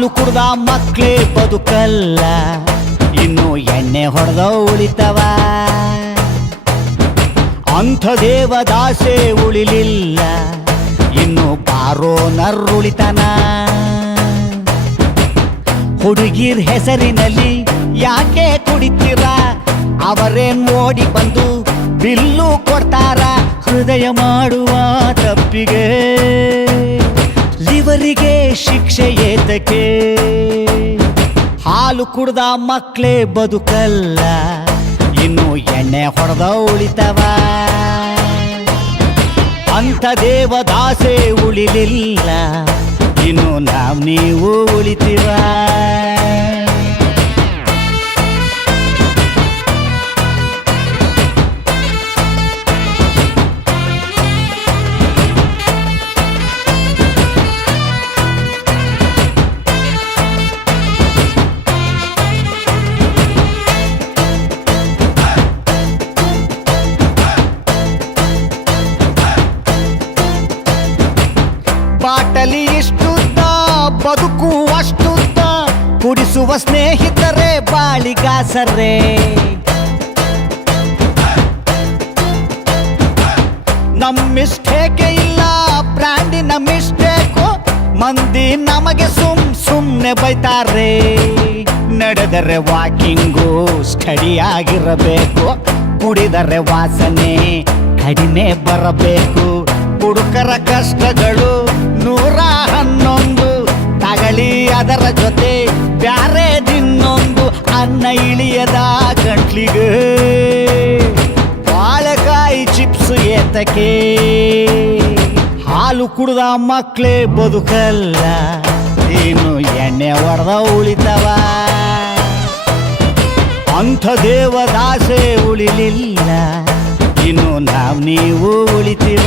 ಹಾಲು ಕುಡ್ದ ಮಕ್ಳೇ ಬದುಕಲ್ಲ, ಇನ್ನು ಎಣ್ಣೆ ಹೊಡೆದ ಉಳಿತವ. ಅಂಥ ದೇವದಾಸೆ ಉಳಿಲಿಲ್ಲ, ಇನ್ನು ಬಾರೋ ನರ್ರುಳಿತನ. ಹುಡುಗಿರ್ ಹೆಸರಿನಲ್ಲಿ ಯಾಕೆ ಕುಡಿತೀರ, ಅವರೇನ್ ಓಡಿ ಬಂದು ಬಿಲ್ಲು ಕೊಡ್ತಾರ. ಹೃದಯ ಮಾಡುವ ತಪ್ಪಿಗೆ ಲಿವರಿಗೆ ಶಿಕ್ಷೆ ಏತಕ್ಕೆ. ಹಾಲು ಕುಡ್ದ ಮಕ್ಳೇ ಬದುಕಲ್ಲ, ಇನ್ನು ಎಣ್ಣೆ ಹೊಡೆದ ಉಳಿತವ. ಅಂಥ ದೇವದಾಸೆ ಉಳಿಲಿಲ್ಲ, ಇನ್ನು ನೀವು ಉಳಿತೀವ. ಬಾಟಲಿ ಇಷ್ಟುದ್ದ ಬದುಕು ಅಷ್ಟುದ್ದ, ಕುಡಿಸುವ ಸ್ನೇಹಿತರೆ ಬಾಳಿಗಾಸರೇ. ನಮ್ ಮಿಸ್ಟೇಕೆ ಇಲ್ಲ, ಬ್ರ್ಯಾಂಡಿನ ಮಿಸ್ಟೇಕು. ಮಂದಿ ನಮಗೆ ಸುಮ್ನೆ ಬೈತಾರೆ. ನಡೆದರೆ ವಾಕಿಂಗು ಸ್ಟಡಿ ಆಗಿರಬೇಕು, ಕುಡಿದರೆ ವಾಸನೆ ಕಡಿಮೆ ಬರಬೇಕು. ಹುಡುಕರ ಕಷ್ಟಗಳು 111, ತಗಳಿ ಅದರ ಜೊತೆ ಬ್ಯಾರೆ ದಿನ್ನೊಂದು. ಅನ್ನ ಇಳಿಯದ ಗಂಟ್ಲಿಗೆ ಬಾಳೆಕಾಯಿ ಚಿಪ್ಸ್ ಏತಕ್ಕೆ. ಹಾಲು ಕುಡ್ದ ಮಕ್ಳೇ ಬದುಕಲ್ಲ, ಇನ್ನು ಎಣ್ಣೆ ಹೊಡೆದ ಉಳಿತವ. ಅಂಥ ದೇವದಾಸೆ ಉಳಿಲಿಲ್ಲ, ಇನ್ನು ನೀವು ಉಳಿತೀವ.